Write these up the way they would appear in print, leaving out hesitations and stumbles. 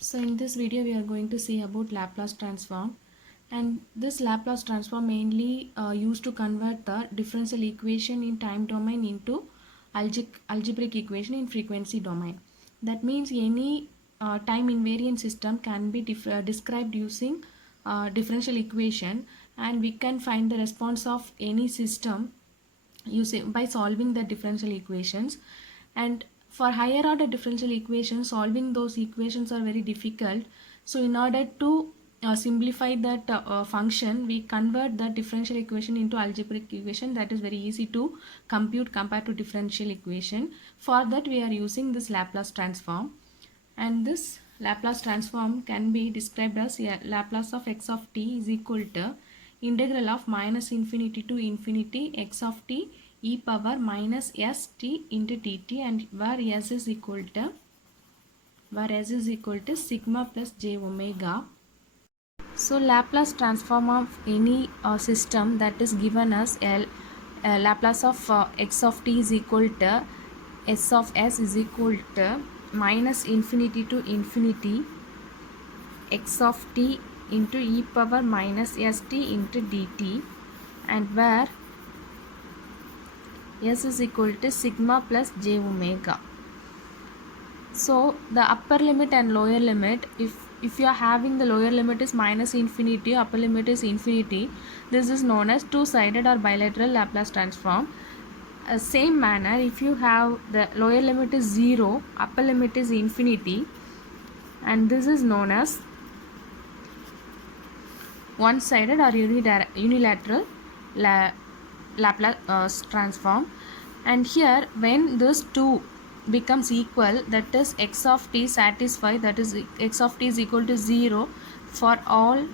So in this video we are going to see about Laplace transform, and this Laplace transform mainly used to convert the differential equation in time domain into algebraic equation in frequency domain. That means any time invariant system can be described using differential equation, and we can find the response of any system using by solving the differential equations. And for higher order differential equations, solving those equations are very difficult. So in order to simplify that function, we convert the differential equation into algebraic equation. That is very easy to compute compared to differential equation. For that we are using this Laplace transform, and this Laplace transform can be described as Laplace of x of t is equal to integral of minus infinity to infinity x of t e power minus s t into dt, and where s is equal to sigma plus j omega. So Laplace transform of any system that is given as Laplace of x of t is equal to s of s is equal to minus infinity to infinity x of t into e power minus st into dt, and where s is equal to sigma plus j omega. So the upper limit and lower limit, if you are having the lower limit is minus infinity, upper limit is infinity, this is known as two-sided or bilateral Laplace transform. Same manner, if you have the lower limit is 0, upper limit is infinity, and this is known as one-sided or unilateral Laplace transform. And here when this two becomes equal, that is x of t satisfied, that is x of t is equal to 0 for all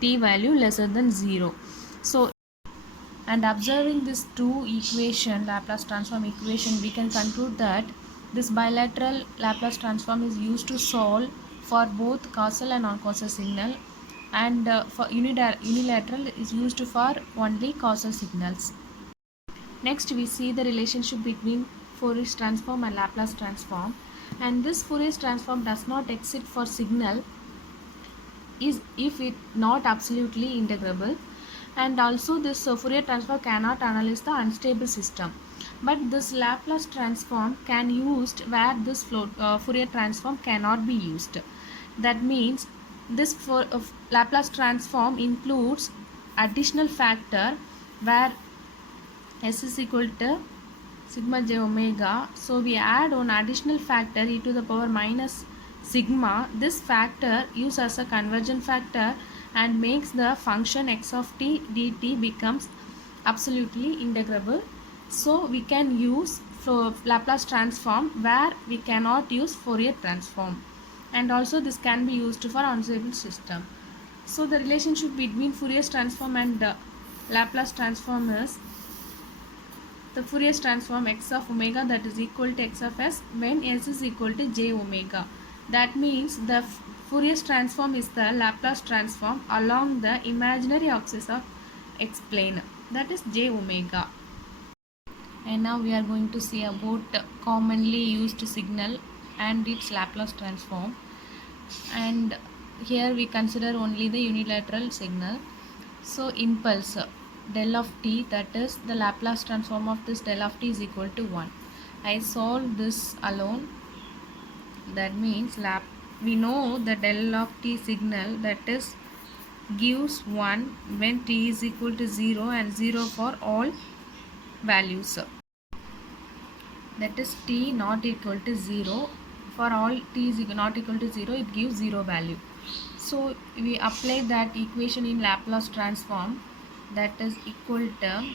t value lesser than 0. So, and observing this two equation, Laplace transform equation, we can conclude that this bilateral Laplace transform is used to solve for both causal and non-causal signal, and for unilateral is used for only causal signals. Next we see the relationship between Fourier transform and Laplace transform, and this Fourier transform does not exist for signal is if it not absolutely integrable, and also this Fourier transform cannot analyze the unstable system, but this Laplace transform can used where this Fourier transform cannot be used. That means this Laplace transform includes additional factor where s is equal to sigma j omega. So we add one additional factor e to the power minus sigma. This factor used as a convergent factor and makes the function x of t dt becomes absolutely integrable. So we can use for Laplace transform where we cannot use Fourier transform, and also this can be used for unstable system. So the relationship between Fourier transform and Laplace transform is the Fourier transform x of omega, that is equal to x of s when s is equal to j omega. That means the Fourier transform is the Laplace transform along the imaginary axis of x plane, that is j omega. And now we are going to see about commonly used signal and its Laplace transform, and here we consider only the unilateral signal. So impulse del of t, that is the Laplace transform of this del of t is equal to 1. I solve this alone. That means we know the del of t signal, that is gives 1 when t is equal to 0 and 0 for all values. That is t not equal to 0, for all t is not equal to 0 it gives 0 value. So we apply that equation in Laplace transform, that is equal to,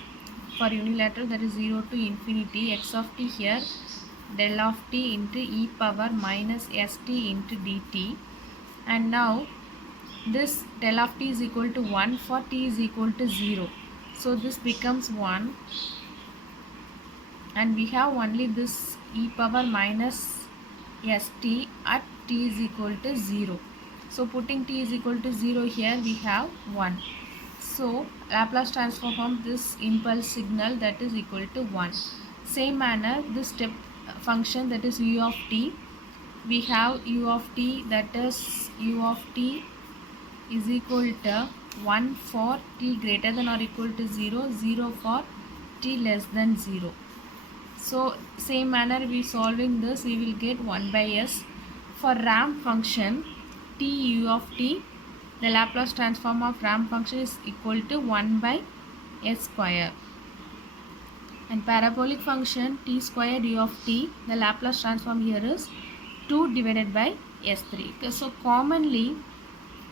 for unilateral, that is 0 to infinity x of t here del of t into e power minus st into dt, and now this del of t is equal to 1 for t is equal to 0, so this becomes 1, and we have only this e power minus st at t is equal to 0. So putting t is equal to 0 here, we have 1. So Laplace transform this impulse signal, that is equal to 1. Same manner this step function, that is u of t, we have u of t, that is u of t is equal to 1 for t greater than or equal to 0, 0 for t less than 0. So same manner we solving this, we will get 1 by s. For ramp function t u of t, the Laplace transform of ramp function is equal to 1 by s square. And parabolic function t squared u of t, the Laplace transform here is 2 divided by s3. Okay, so commonly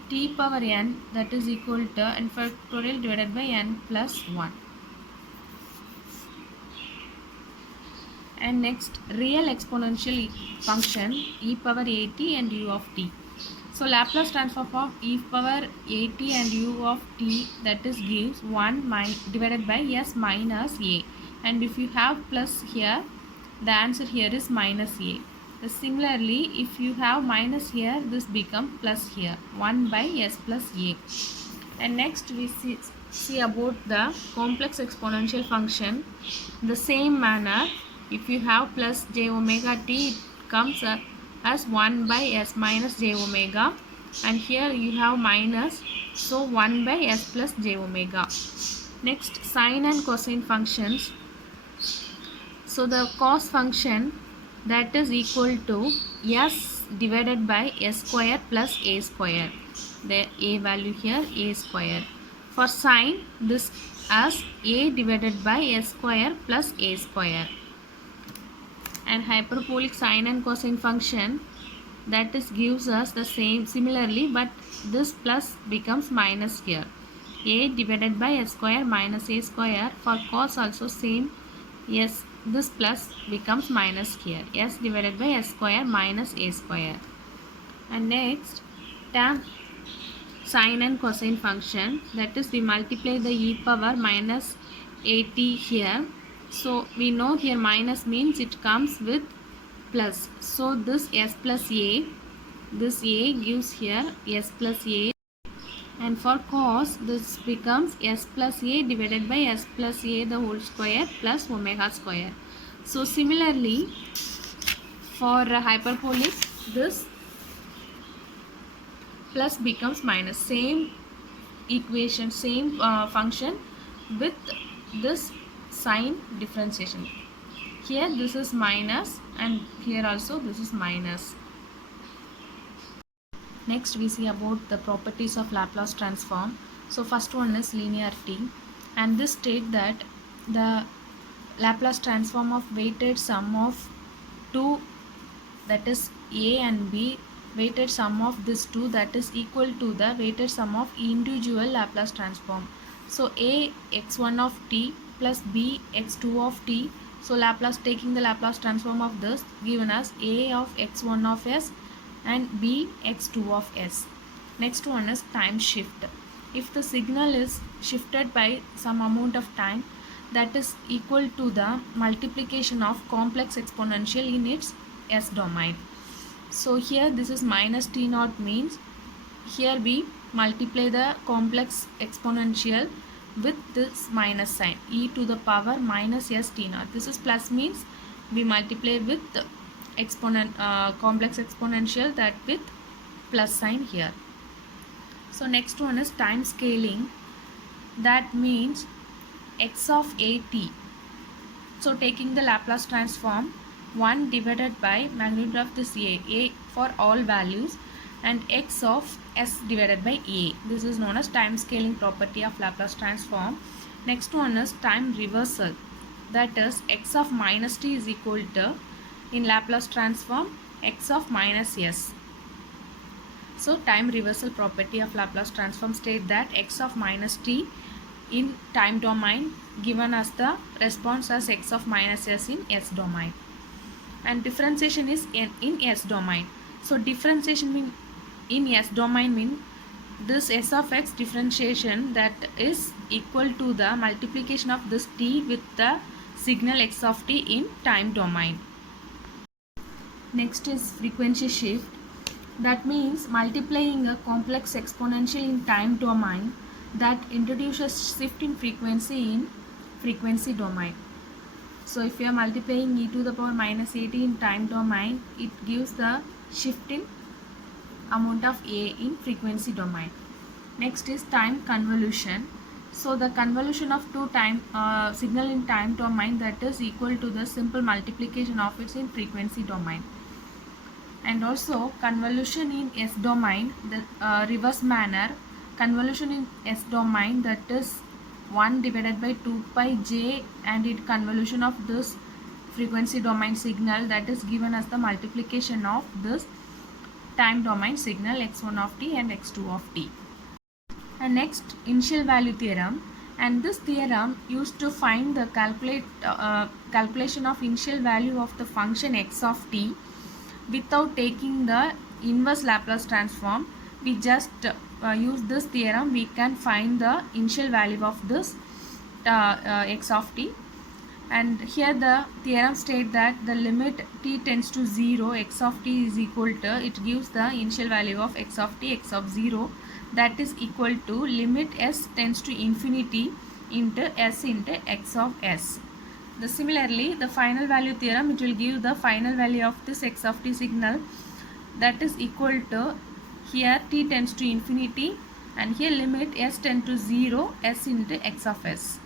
t power n, that is equal to n factorial divided by n plus 1. And next, real exponential function e power at and u of t. So Laplace transform of e power at and u of t, that is gives 1 divided by s minus a. And if you have plus here, the answer here is minus a. Similarly, if you have minus here, this becomes plus here, 1 by s plus a. And next we see about the complex exponential function. The same manner, if you have plus j omega t, it comes as 1 by s minus j omega, and here you have minus, so 1 by s plus j omega. Next, sine and cosine functions. So the cos function, that is equal to s divided by s square plus a square. The a value here a square. For sine, this as a divided by s square plus a square. And hyperbolic sine and cosine function, that is gives us the same similarly, but this plus becomes minus here, a divided by s square minus a square. For cos also same, yes, this plus becomes minus here, s divided by s square minus a square. And next, tan sine and cosine function, that is we multiply the e power minus at here. So we know here minus means it comes with plus, so this s plus a, this a gives here s plus a. And for cos, this becomes s plus a divided by s plus a the whole square plus omega square. So similarly, for hyperbolic, this plus becomes minus, same equation, same function with this sign differentiation. Here this is minus and here also this is minus. Next we see about the properties of Laplace transform. So first one is linearity, and this state that the Laplace transform of weighted sum of two, that is a and b, weighted sum of this two, that is equal to the weighted sum of individual Laplace transform. So a x1 of t plus b x2 of t. So Laplace, taking the Laplace transform of this, given us a of x1 of s and b x2 of s. Next one is time shift. If the signal is shifted by some amount of time, that is equal to the multiplication of complex exponential in its s domain. So here this is minus t naught, means here we multiply the complex exponential with this minus sign, e to the power minus s t naught. This is plus, means we multiply with the complex exponential, that with plus sign here. So next one is time scaling. That means x of at. So taking the Laplace transform, 1 divided by magnitude of this a for all values, and x of s divided by a. This is known as time scaling property of Laplace transform. Next one is time reversal. That is x of minus t is equal to, in Laplace transform, x of minus s. So time reversal property of Laplace transform state that x of minus t in time domain given as the response as x of minus s in s domain. And differentiation is in s domain. So differentiation mean in s domain mean this s of x differentiation, that is equal to the multiplication of this t with the signal x of t in time domain. Next is frequency shift. That means multiplying a complex exponential in time domain that introduces shift in frequency domain. So if you are multiplying e to the power minus at in time domain, it gives the shift in amount of A in frequency domain. Next is time convolution. So the convolution of two time signal in time domain, that is equal to the simple multiplication of its in frequency domain. And also convolution in S domain, the reverse manner. Convolution in S domain, that is 1 divided by 2 pi j, and it convolution of this frequency domain signal, that is given as the multiplication of this time domain signal x1 of t and x2 of t. And next, initial value theorem, and this theorem used to find the calculation of initial value of the function x of t without taking the inverse Laplace transform. We just use this theorem, we can find the initial value of this x of t. And here the theorem states that the limit t tends to 0, x of t is equal to, it gives the initial value of x of t, x of 0, that is equal to limit s tends to infinity into s into x of s. Similarly, the final value theorem, it will give the final value of this x of t signal, that is equal to, here t tends to infinity and here limit s tends to 0, s into x of s.